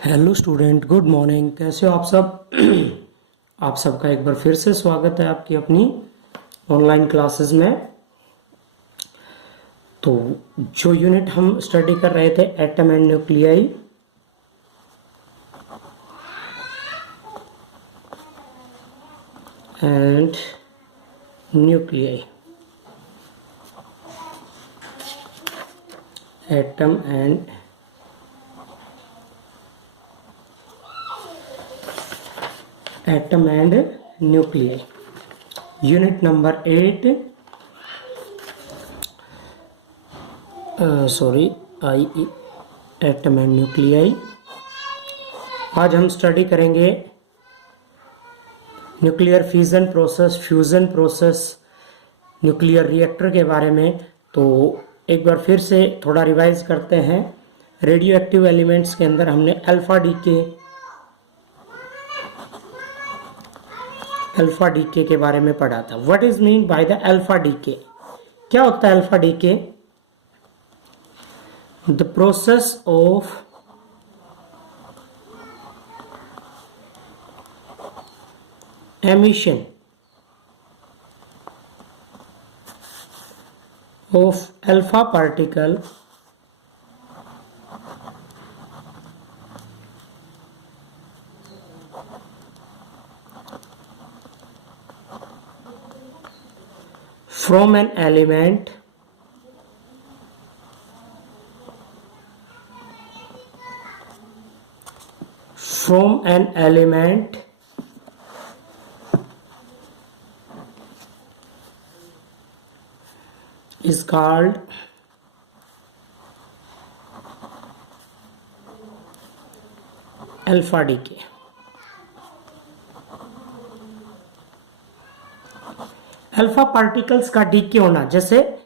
Hello student, good morning. कैसे हो आप सब? आप सबका एक बार फिर से स्वागत है आपकी अपनी ऑनलाइन क्लासेस में। तो जो यूनिट हम स्टडी कर रहे थे, atom and nuclei, and nuclei, atom and nuclei, unit number 8, atom and nuclei. आज हम स्टडी करेंगे nuclear fusion process, nuclear reactor के बारे में। तो एक बार फिर से थोड़ा रिवाइज करते हैं। रेडियो एक्टिव एलिमेंट्स के अंदर हमने अल्फा डीके के बारे में पढ़ा था। What is mean by the alpha decay? क्या होता है alpha decay? The process of emission of alpha particle from an element is called alpha decay. Alpha particles का डीके होना, जैसे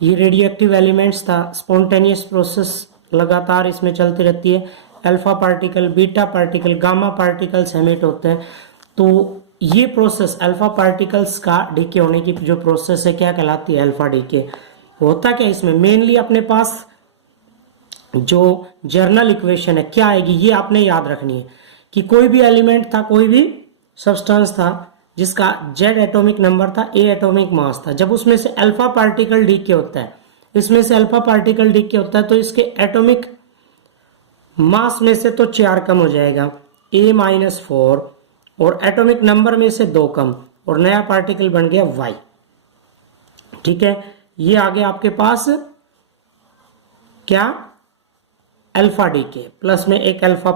ये रेडियो एक्टिव एलिमेंट्स था, स्पॉन्टेनियस प्रोसेस लगातार इसमें चलती रहती है। Alpha particle, beta particle, gamma particles emit होते हैं। तो ये प्रोसेस अल्फा पार्टिकल्स का डीके होने की जो प्रोसेस है, क्या कहलाती है? Alpha decay. होता क्या इसमें? मेनली अपने पास जो जर्नल इक्वेशन है क्या आएगी, ये आपने याद रखनी है कि कोई भी एलिमेंट था, कोई भी सब्सटेंस था जिसका Z एटॉमिक नंबर था, A एटॉमिक मास था। जब उसमें से अल्फा पार्टिकल डीके होता है, इसमें से अल्फा पार्टिकल डीके होता है, तो इसके एटॉमिक मास में से तो 4 कम हो जाएगा, A-4, और एटॉमिक नंबर में से 2 कम, और नया पार्टिकल बन गया Y। ठीक है, ये आगे आपके पास क्या? अल्फा डीके प्लस में एक अल्फा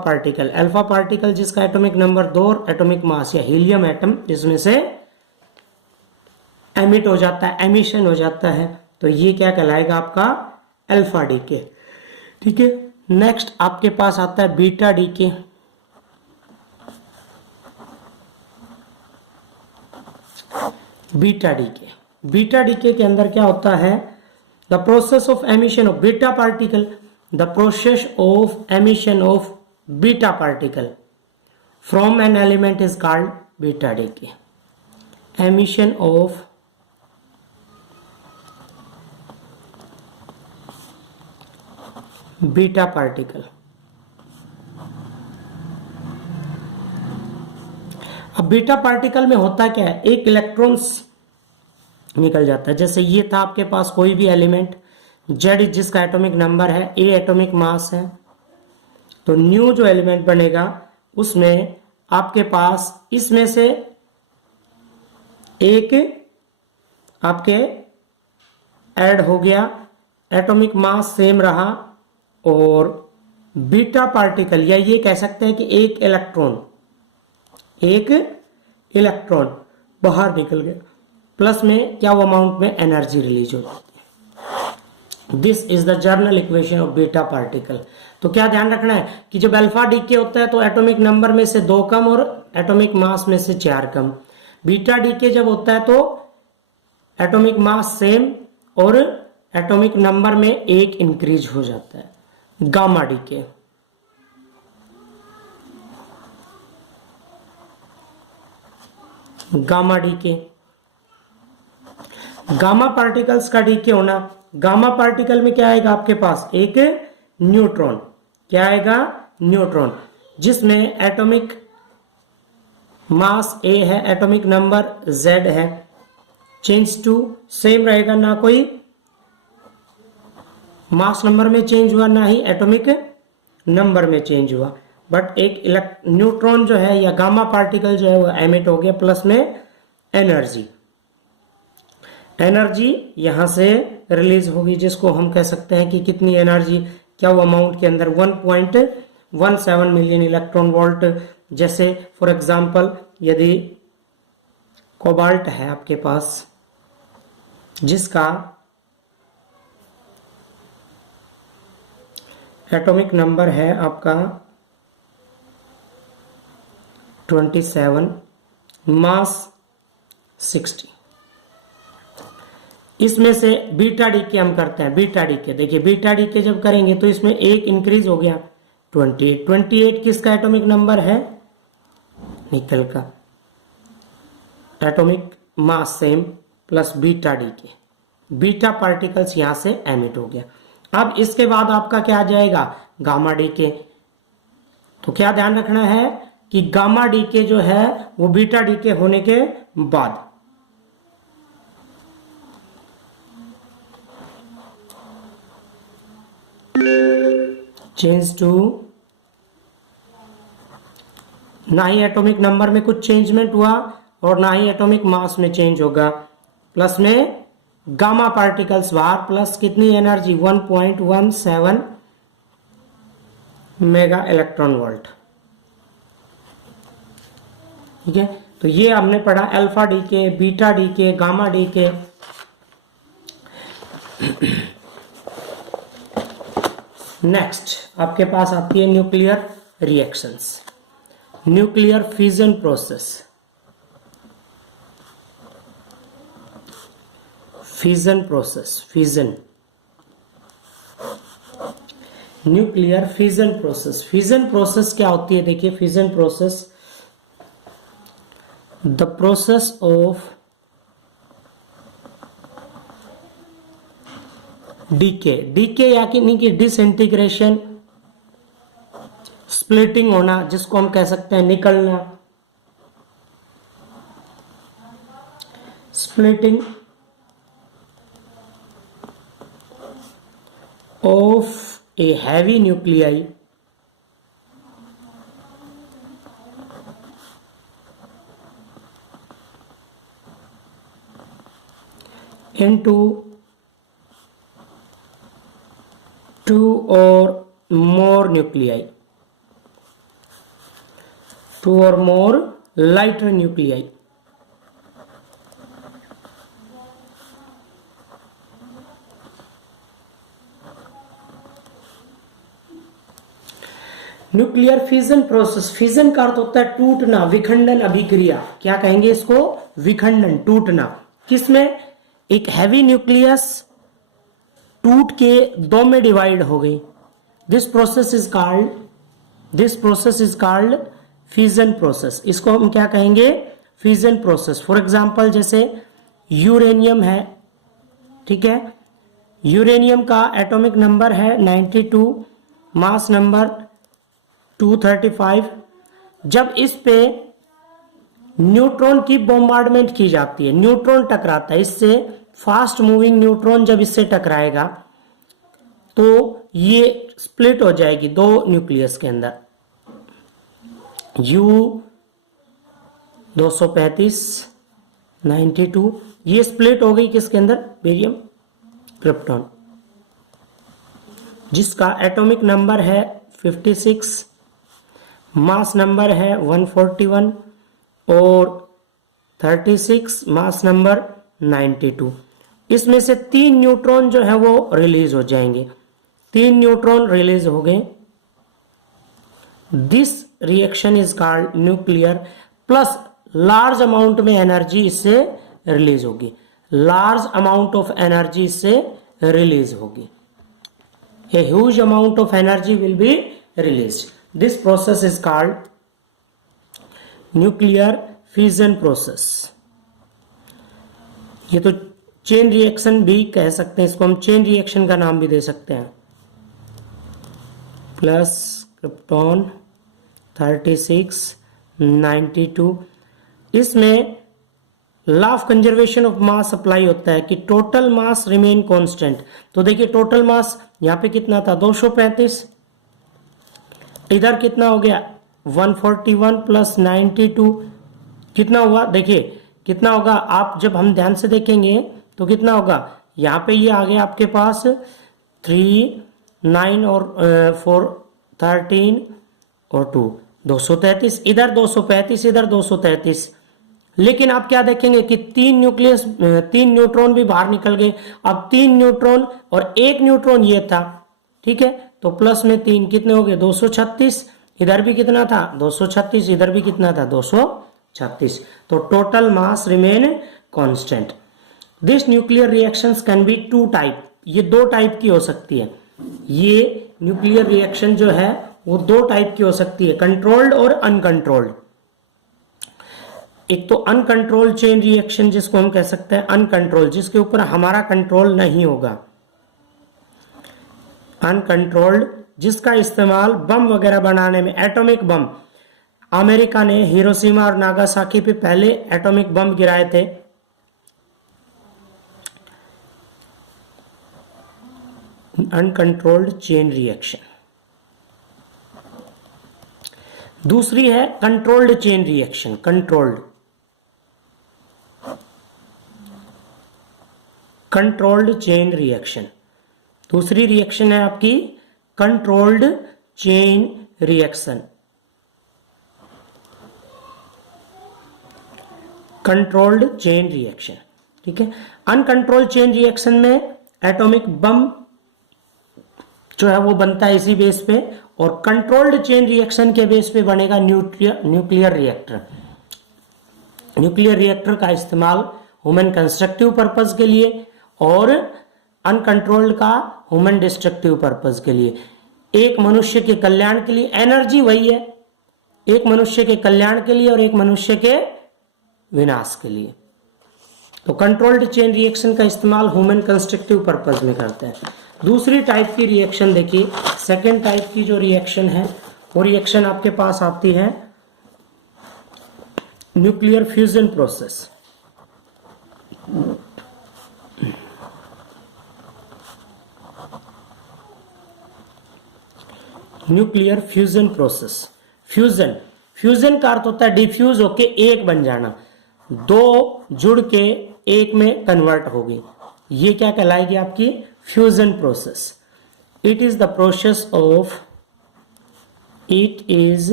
पार्टिकल जिसका एटॉमिक नंबर 2 और एटॉमिक मास या हीलियम एटम इसमें से एमिट हो जाता है, एमिशन हो जाता है। तो ये क्या कहलाएगा? आपका अल्फा डीके। ठीक है, नेक्स्ट आपके पास आता है बीटा डीके। बीटा डीके के अंदर क्या होता है? The process of emission of beta particle, the process of emission of beta particle from an element is called beta decay. Emission of beta particle. अब बीटा पार्टिकल में होता क्या है? एक इलेक्ट्रॉन्स निकल जाता है। जैसे ये था आपके पास कोई भी एलिमेंट, Z जिसका एटॉमिक नंबर है, A एटॉमिक मास है, तो न्यू जो एलिमेंट बनेगा उसमें आपके पास इसमें से एक आपके ऐड हो गया, एटॉमिक मास सेम रहा, और बीटा पार्टिकल, या ये कह सकते हैं कि एक इलेक्ट्रॉन बाहर निकल गया, प्लस में क्या वो अमाउंट में एनर्जी रिलीज हो जाती है। This is the general equation of beta particle. तो क्या ध्यान रखना है कि जब अल्फा डीके होता है तो एटॉमिक नंबर में से 2 कम और एटॉमिक मास में से 4 कम। बीटा डीके जब होता है तो एटॉमिक मास सेम और एटॉमिक नंबर में 1 इंक्रीज हो जाता है। गामा डीके, गामा पार्टिकल्स का डीके होना। गामा पार्टिकल में क्या आएगा आपके पास? एक न्यूट्रॉन। क्या आएगा? न्यूट्रॉन। जिसमें एटॉमिक मास A है, एटॉमिक नंबर Z है, चेंज टू सेम रहेगा, ना कोई मास नंबर में चेंज हुआ ना ही एटॉमिक नंबर में चेंज हुआ, बट एक न्यूट्रॉन जो है या गामा पार्टिकल जो है वो एमिट हो गया, प्लस में एनर्जी यहां से रिलीज होगी, जिसको हम कह सकते हैं कि कितनी एनर्जी, क्या वो अमाउंट के अंदर 1.17 मिलियन इलेक्ट्रॉन वोल्ट। जैसे फॉर एग्जांपल यदि कोबाल्ट है आपके पास, जिसका एटॉमिक नंबर है आपका 27, मास 60, इसमें से बीटा डीके हम करते हैं। बीटा डीके देखिए, बीटा डीके जब करेंगे तो इसमें एक इंक्रीज हो गया 28 किसका एटॉमिक नंबर है, निकल का, atomic mass same plus beta decay, beta particles यहां से एमिट हो गया। अब इसके बाद आपका क्या आ जाएगा, गामा डीके। तो क्या ध्यान रखना है कि गामा डीके जो है वो बीटा डीके होने के बाद चेंज टू, ना ही एटॉमिक नंबर में कुछ चेंजमेंट हुआ और ना ही एटॉमिक मास में चेंज होगा, प्लस में गामा पार्टिकल्स बाहर, प्लस कितनी एनर्जी 1.17 मेगा इलेक्ट्रॉन वोल्ट। ठीक है, तो ये हमने पढ़ा alpha decay, beta decay, gamma decay. Next आपके पास आती है nuclear reactions, nuclear fission process. Fission process, fission, nuclear fission process. Fission process क्या होती है, देखिए fission process, the process of decay, decay यानी कि डिसइंटीग्रेशन, स्प्लिटिंग होना, जिसको हम कह सकते हैं निकलना, splitting of a heavy nuclei into two or more nuclei, two or more lighter nuclei। Nuclear fission process, fission का अर्थ होता है टूटना, विखंडन अभिक्रिया। क्या कहेंगे इसको, विखंडन, टूटना। किसमें, एक हैवी न्यूक्लियस टूट के दो में डिवाइड हो गई। This process is called fission process. इसको हम क्या कहेंगे, फिजन प्रोसेस। फॉर एग्जांपल जैसे यूरेनियम है, ठीक है, यूरेनियम का एटॉमिक नंबर है 92, मास नंबर 235। जब इस पे न्यूट्रॉन की बॉम्बार्डमेंट की जाती है, न्यूट्रॉन टकराता है इससे, फास्ट मूविंग न्यूट्रॉन जब इससे टकराएगा तो ये स्प्लिट हो जाएगी दो न्यूक्लियस के अंदर, U235 92, ये स्प्लिट हो गई किसके अंदर, बेरियम क्रिप्टॉन, जिसका एटॉमिक नंबर है 56, मास नंबर है 141 और 36 मास नंबर 92। इसमें से 3 न्यूट्रॉन जो है वो रिलीज हो जाएंगे। 3 न्यूट्रॉन रिलीज हो गए। This reaction is called nuclear, plus large amount में एनर्जी इससे रिलीज होगी, लार्ज अमाउंट ऑफ एनर्जी इससे रिलीज होगी। A huge amount of energy will be release. This process is called nuclear fission process. ये तो chain reaction भी कह सकते हैं, इसको हम चेन रिएक्शन का नाम भी दे सकते हैं। Plus krypton 36, 92। इसमें law of conservation of mass apply होता है कि टोटल मास रिमेन कांस्टेंट। तो देखिए टोटल मास यहाँ पे कितना था 235, इधर कितना हो गया 141 प्लस 92 कितना हुआ, देखिए कितना होगा, आप जब हम ध्यान से देखेंगे तो कितना होगा, यहाँ पे ये आ गया आपके पास 3, 9 और 4, 13 और 2, 233, इधर 235, इधर 233। लेकिन आप क्या देखेंगे कि 3 न्यूट्रॉन भी बाहर निकल गए। अब 3 न्यूट्रॉन और 1 न्यूट्रॉन ये था, ठीक है, तो प्लस में 3 कितने हो गए 236, इधर भी कितना था 236, इधर भी कितना था 236। तो total mass remain constant. This nuclear reactions can be 2 type, ये 2 टाइप की हो सकती है। ये न्यूक्लियर रिएक्शन जो है वो 2 टाइप की हो सकती है, कंट्रोल्ड और अनकंट्रोल्ड। एक तो अनकंट्रोल्ड चेन रिएक्शन जिसको हम कह सकते हैं अनकंट्रोल्ड, जिसके ऊपर हमारा कंट्रोल नहीं होगा। अनकंट्रोल्ड जिसका इस्तेमाल बम वगैरह बनाने में, एटॉमिक बम, अमेरिका ने हिरोशिमा और नागासाकी पे पहले एटॉमिक बम गिराए थे। Uncontrolled chain reaction. दूसरी है controlled chain reaction, controlled chain reaction. दूसरी रिएक्शन है आपकी controlled chain reaction, controlled chain reaction, ठीक है। अनकंट्रोल्ड चेन रिएक्शन में एटॉमिक बम जो है वो बनता है इसी बेस पे, और कंट्रोल्ड चेन रिएक्शन के बेस पे बनेगा न्यूक्लियर रिएक्टर। न्यूक्लियर रिएक्टर का इस्तेमाल ह्यूमन कंस्ट्रक्टिव पर्पस के लिए और अनकंट्रोल्ड का ह्यूमन डिस्ट्रक्टिव पर्पस के लिए। एक मनुष्य के कल्याण के लिए, एनर्जी वही है, एक मनुष्य के कल्याण के लिए और एक मनुष्य के विनाश के लिए। तो कंट्रोल्ड चेन रिएक्शन का इस्तेमाल ह्यूमन कंस्ट्रक्टिव पर्पस में करते हैं। दूसरी टाइप की रिएक्शन देखिए, सेकेंड टाइप की जो रिएक्शन है वो रिएक्शन आपके पास आती है nuclear fusion process. Nuclear fusion process. Fusion का अर्थ होता है डिफ्यूज होके एक बन जाना, 2 जुड़ के एक में कन्वर्ट होगी, ये क्या कहलाएगी आपकी fusion process. It is the process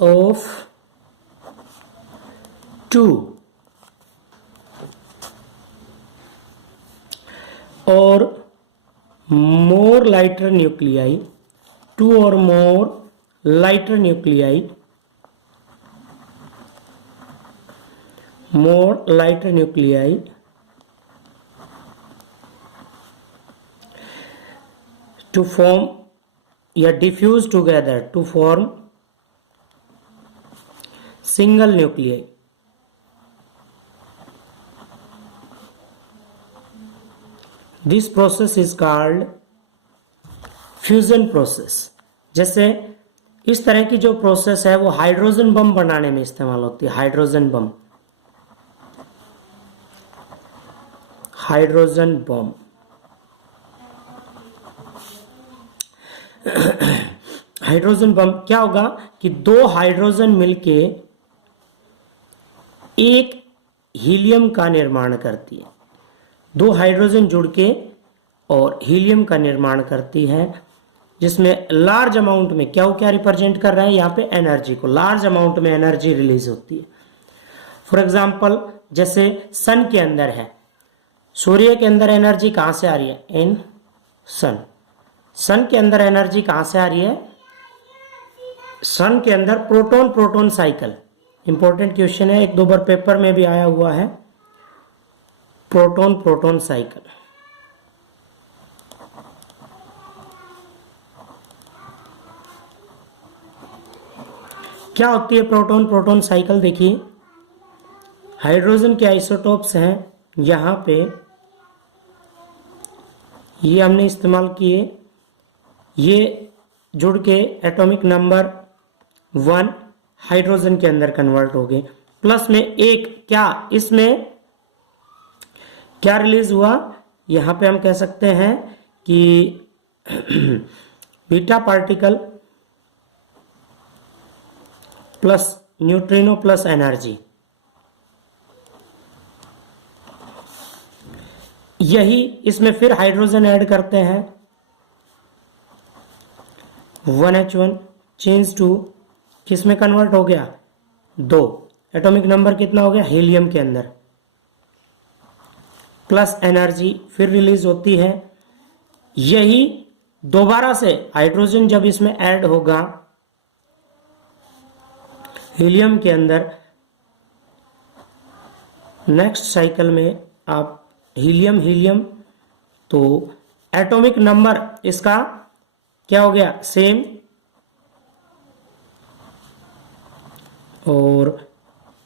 of two और more lighter nuclei, 2 or more lighter nuclei, to form या diffuse together to form single nuclei। This process is called fusion process. जैसे इस तरह की जो प्रोसेस है वो हाइड्रोजन बम बनाने में इस्तेमाल होती है। हाइड्रोजन बम हाइड्रोजन बम क्या होगा कि 2 हाइड्रोजन मिलके एक हीलियम का निर्माण करती है, 2 हाइड्रोजन जुड़ के और हीलियम का निर्माण करती है, जिसमें लार्ज अमाउंट में क्या रिप्रेजेंट कर रहा है यहाँ पे एनर्जी को, लार्ज अमाउंट में एनर्जी रिलीज होती है। फॉर एग्जांपल जैसे सन के अंदर है, सूर्य के अंदर एनर्जी कहाँ से आ रही है, इन सन के अंदर एनर्जी कहाँ से आ रही है, सन के अंदर प्रोटॉन साइकिल। इंपॉर्टेंट क्वेश्चन है, 1-2 बार पेपर में भी आया हुआ है, प्रोटॉन साइकिल। क्या होती है प्रोटॉन साइकिल, देखिए हाइड्रोजन के आइसोटोप्स हैं यहाँ पे, ये हमने इस्तेमाल किए, ये जुड़ के एटॉमिक नंबर 1 हाइड्रोजन के अंदर कन्वर्ट हो गए। प्लस में एक क्या इसमें क्या रिलीज हुआ, यहां पे हम कह सकते हैं कि beta particle plus neutrino plus energy, यही इसमें फिर हाइड्रोजन ऐड करते हैं 1H1 चेंज टू किस में कन्वर्ट हो गया 2, एटॉमिक नंबर कितना हो गया हीलियम के अंदर, प्लस एनर्जी फिर रिलीज होती है। यही दोबारा से हाइड्रोजन जब इसमें ऐड होगा हीलियम के अंदर, नेक्स्ट साइकिल में आप हीलियम हीलियम, तो एटॉमिक नंबर इसका क्या हो गया सेम, और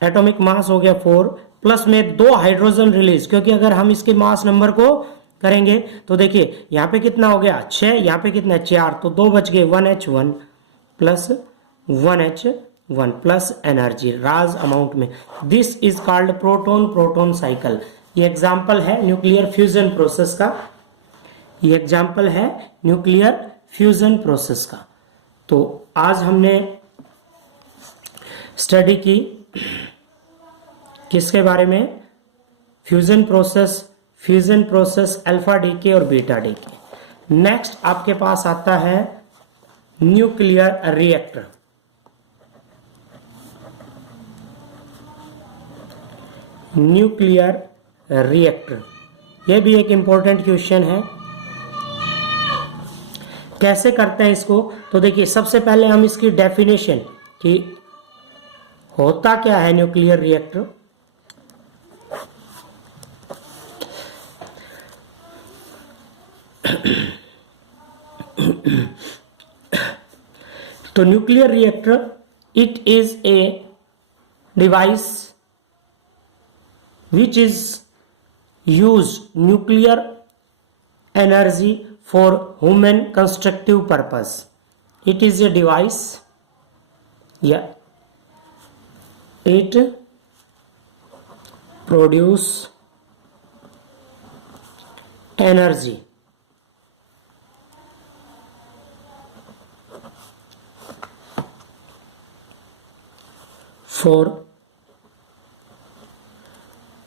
एटॉमिक मास हो गया 4, प्लस में 2 हाइड्रोजन रिलीज, क्योंकि अगर हम इसके मास नंबर को करेंगे तो देखिए यहां पे कितना हो गया 6, यहां पे कितना 4, तो 2 बच गए 1H1 plus 1H1 plus energy राज अमाउंट में। This is called proton proton cycle. ये एग्जाम्पल है न्यूक्लियर फ्यूजन प्रोसेस का, ये एग्जाम्पल है न्यूक्लियर फ्यूजन प्रोसेस का। तो आज हमने स्टडी की किसके बारे में, फ्यूजन प्रोसेस अल्फा डीके और बीटा डीके। नेक्स्ट आपके पास आता है न्यूक्लियर रिएक्टर। न्यूक्लियर रिएक्टर, यह भी एक इंपॉर्टेंट क्वेश्चन है। कैसे करते हैं इसको, तो देखिए सबसे पहले हम इसकी डेफिनेशन कि होता क्या है न्यूक्लियर रिएक्टर। तो nuclear reactor it is a device which is use nuclear energy for human constructive purpose. It is a device, it produce energy for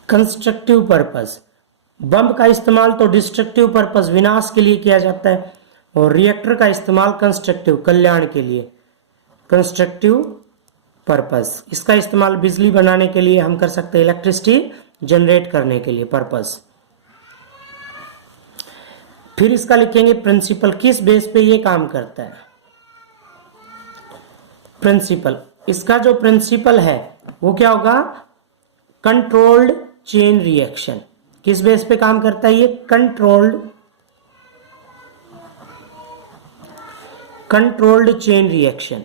constructive purpose. Bomb का इस्तेमाल तो डिस्ट्रक्टिव पर्पस विनाश के लिए किया जाता है, और रिएक्टर का इस्तेमाल कंस्ट्रक्टिव कल्याण के लिए, कंस्ट्रक्टिव पर्पस। इसका इस्तेमाल बिजली बनाने के लिए हम कर सकते हैं, इलेक्ट्रिसिटी जनरेट करने के लिए पर्पस। फिर इसका लिखेंगे प्रिंसिपल, किस बेस पे ये काम करता है। प्रिंसिपल, इसका जो प्रिंसिपल है वो क्या होगा, कंट्रोल्ड चेन रिएक्शन। किस बेस पे काम करता है ये, controlled chain reaction.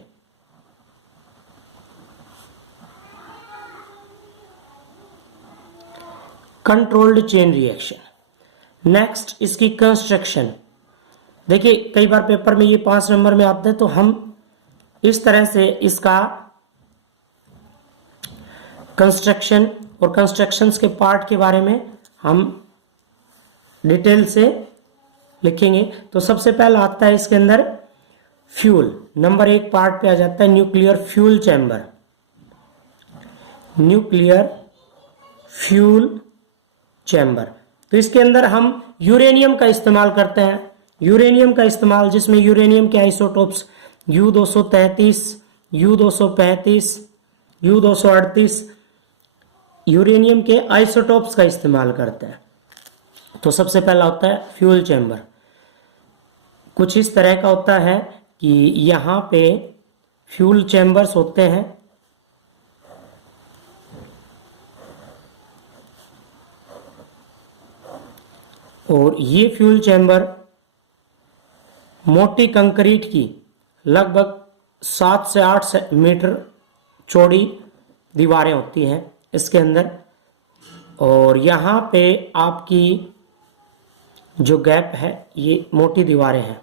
Controlled chain reaction. Next इसकी कंस्ट्रक्शन। देखिए कई बार पेपर में ये 5 नंबर में आता है, तो हम इस तरह से इसका कंस्ट्रक्शन और कंस्ट्रक्शंस के पार्ट के बारे में हम डिटेल से लिखेंगे। तो सबसे पहला आता है इसके अंदर फ्यूल, नंबर 1 पार्ट पे आ जाता है nuclear fuel chamber. Nuclear fuel chamber, तो इसके अंदर हम यूरेनियम का इस्तेमाल करते हैं। यूरेनियम का इस्तेमाल, जिसमें यूरेनियम के isotopes U-233, U-235, U-238 uranium के आइसोटोप्स का इस्तेमाल करते हैं। तो सबसे पहला होता है फ्यूल चैम्बर। कुछ इस तरह का होता है कि यहाँ पे फ्यूल चैम्बर्स होते हैं, और ये फ्यूल चैम्बर मोटी कंक्रीट की लगभग 7 से 8 मीटर चौड़ी दीवारें होती हैं इसके अंदर, और यहाँ पे आपकी जो गैप है ये मोटी दीवारें हैं।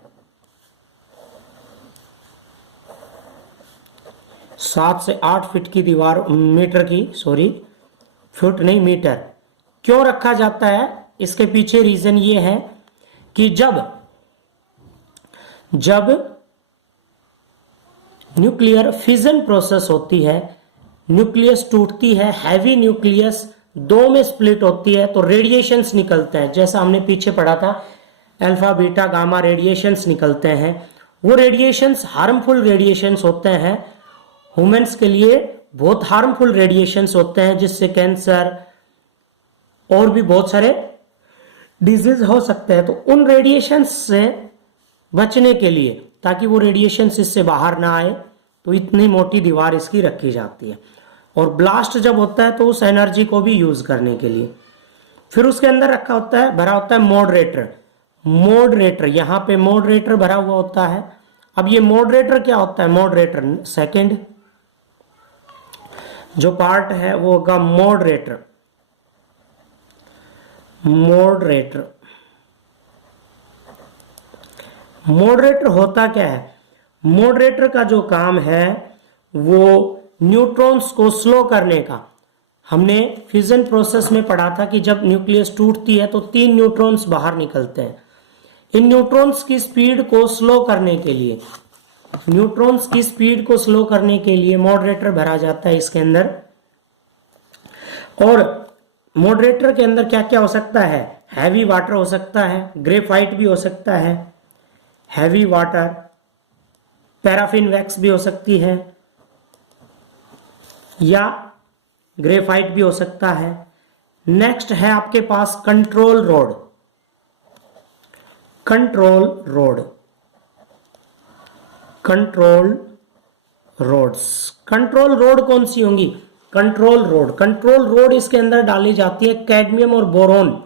7 से 8 फीट की दीवार, मीटर की, सॉरी फुट नहीं मीटर, क्यों रखा जाता है? इसके पीछे रीजन ये है कि जब न्यूक्लियर फिजन प्रोसेस होती है, न्यूक्लियस टूटती है, हैवी न्यूक्लियस दो में स्प्लिट होती है, तो रेडिएशंस निकलते हैं। जैसा हमने पीछे पढ़ा था, अल्फा बीटा गामा रेडिएशंस निकलते हैं। वो रेडिएशंस हार्मफुल रेडिएशंस होते हैं, ह्यूमंस के लिए बहुत हार्मफुल रेडिएशंस होते हैं, जिससे कैंसर और भी बहुत सारे डिजीज हो सकते हैं। तो उन रेडिएशंस से बचने के लिए, ताकि वो रेडिएशंस इससे बाहर ना आए, तो इतनी मोटी दीवार इसकी रखी जाती है। और ब्लास्ट जब होता है तो उस एनर्जी को भी यूज करने के लिए। फिर उसके अंदर रखा होता है, भरा होता है मॉडरेटर, यहां पे मॉडरेटर भरा हुआ होता है। अब ये मॉडरेटर क्या होता है? मॉडरेटर सेकंड जो पार्ट है वो होगा मॉडरेटर। मॉडरेटर होता क्या है? मॉडरेटर का जो काम है वो न्यूट्रॉन्स को स्लो करने का। हमने फ्यूजन प्रोसेस में पढ़ा था कि जब न्यूक्लियस टूटती है तो 3 न्यूट्रॉन्स बाहर निकलते हैं। इन न्यूट्रॉन्स की स्पीड को स्लो करने के लिए मॉडरेटर भरा जाता है इसके अंदर। और मॉडरेटर के अंदर क्या क्या हो सकता है? हैवी वाटर हो सकता है, ग्रेफाइट भी हो सकता है, हैवी वाटर, पैराफिन वैक्स भी हो सकती है, या ग्रेफाइट भी हो सकता है। नेक्स्ट है आपके पास कंट्रोल रोड। कंट्रोल रोड कौन सी होंगी? कंट्रोल रोड इसके अंदर डाली जाती है कैडमियम और बोरोन।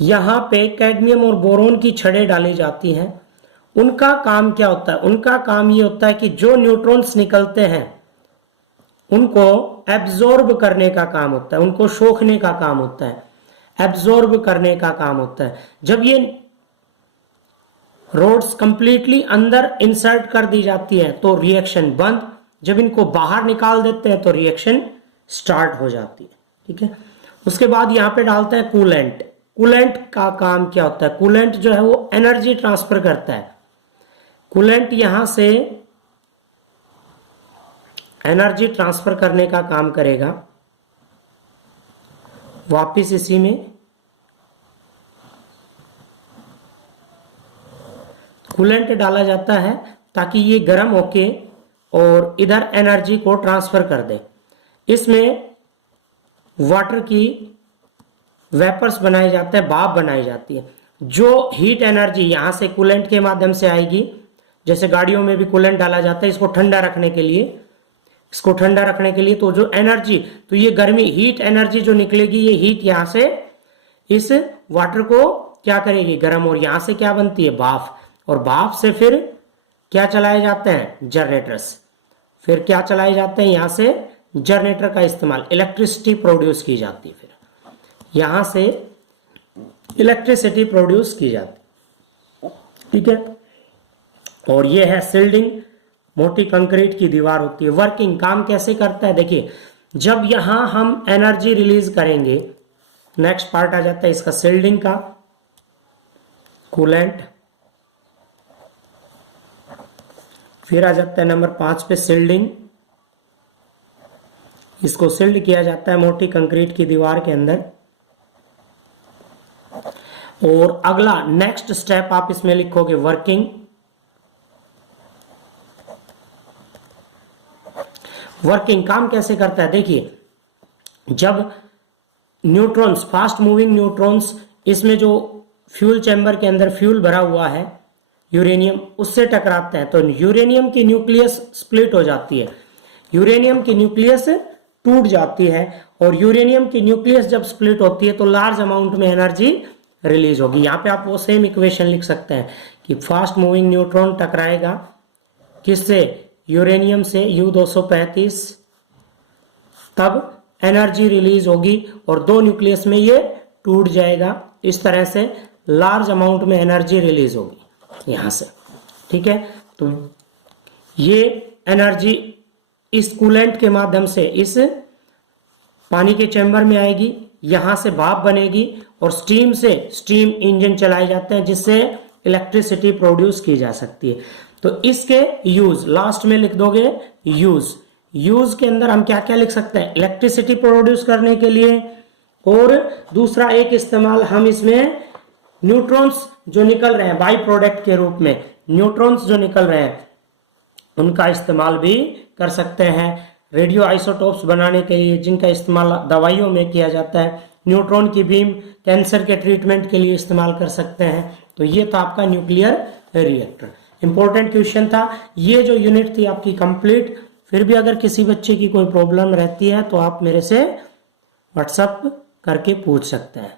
यहां पे कैडमियम और बोरोन की छड़ें डाली जाती हैं। उनका काम क्या होता है? उनका काम ये होता है कि जो न्यूट्रॉन्स निकलते हैं उनको एब्जॉर्ब करने का काम होता है, उनको सोखने का काम होता है, एब्जॉर्ब करने का काम होता है। जब ये रोड्स कंप्लीटली अंदर इंसर्ट कर दी जाती है तो रिएक्शन बंद, जब इनको बाहर निकाल देते हैं तो रिएक्शन स्टार्ट हो जाती है। ठीक है, उसके बाद यहां पे डालते हैं कूलेंट। कूलेंट का काम क्या होता है? कूलेंट जो है वो एनर्जी ट्रांसफर करता है। कूलेंट यहां से एनर्जी ट्रांसफर करने का काम करेगा वापिस इसी में। कूलेंट डाला जाता है ताकि ये गर्म होके और इधर एनर्जी को ट्रांसफर कर दे। इसमें वाटर की वेपर्स बनाए जाते हैं, भाप बनाई जाती है। जो हीट एनर्जी यहां से कूलेंट के माध्यम से आएगी, जैसे गाड़ियों में भी कूलेंट डाला जाता है इसको ठंडा रखने के लिए, तो जो एनर्जी, तो ये गर्मी हीट एनर्जी जो निकलेगी, ये हीट यहां से इस वाटर को क्या करेगी? गर्म। और यहां से क्या बनती है? भाप। और भाप से फिर क्या चलाए जाते हैं? जनरेटर्स। फिर क्या चलाए जाते हैं? यहां से जनरेटर का इस्तेमाल, इलेक्ट्रिसिटी प्रोड्यूस की जाती है। फिर यहां से इलेक्ट्रिसिटी प्रोड्यूस की जाती। ठीक है, और ये है शिल्डिंग, मोटी कंक्रीट की दीवार होती है। वर्किंग काम कैसे करता है? देखिए, जब यहां हम एनर्जी रिलीज करेंगे, नेक्स्ट पार्ट आ जाता है इसका शिल्डिंग का, कूलेंट। फिर आ जाता है नंबर 5 पे शिल्डिंग। इसको शिल्ड किया जाता है मोटी कंक्रीट की दीवार के अंदर। और अगला नेक्स्ट स्टेप आप इसमें लिखोगे वर्किंग। वर्किंग काम कैसे करता है? देखिए, जब न्यूट्रॉन्स, फास्ट मूविंग न्यूट्रॉन्स, इसमें जो फ्यूल चैम्बर के अंदर फ्यूल भरा हुआ है यूरेनियम, उससे टकराते हैं तो यूरेनियम की न्यूक्लियस स्प्लिट हो जाती है, यूरेनियम की न्यूक्लियस टूट जाती है। और यूरेनियम की न्यूक्लियस जब स्प्लिट होती है तो लार्ज अमाउंट में एनर्जी रिलीज होगी। यहां पे आप वो सेम इक्वेशन लिख सकते हैं कि फास्ट मूविंग न्यूट्रॉन टकराएगा किससे? यूरेनियम से, U-235, तब एनर्जी रिलीज होगी और दो न्यूक्लियस में ये टूट जाएगा। इस तरह से लार्ज अमाउंट में एनर्जी रिलीज होगी यहां से। ठीक है, तो ये एनर्जी इस कूलेंट के माध्यम से इस पानी के चैम्बर में आएगी, यहां से भाप बनेगी और स्टीम से स्टीम इंजन चलाए जाते हैं जिससे इलेक्ट्रिसिटी प्रोड्यूस की जा सकती है। तो इसके यूज लास्ट में लिख दोगे यूज के अंदर हम क्या क्या लिख सकते हैं, इलेक्ट्रिसिटी प्रोड्यूस करने के लिए, और दूसरा एक इस्तेमाल हम इसमें न्यूट्रॉन्स जो निकल रहे हैं बाई प्रोडक्ट के रूप में, न्यूट्रॉन्स जो निकल रहे हैं उनका इस्तेमाल भी कर सकते हैं। रेडियो आइसोटोप्स बनाने के लिए जिनका इस्तेमाल दवाइयों में किया जाता है, न्यूट्रॉन की बीम कैंसर के ट्रीटमेंट के लिए इस्तेमाल कर सकते हैं। तो ये था आपका न्यूक्लियर रिएक्टर। इंपॉर्टेंट क्वेश्चन था। ये जो यूनिट थी आपकी कंप्लीट। फिर भी अगर किसी बच्चे की कोई प्रॉब्लम रहती है तो आप मेरे से व्हाट्सएप करके पूछ सकते हैं।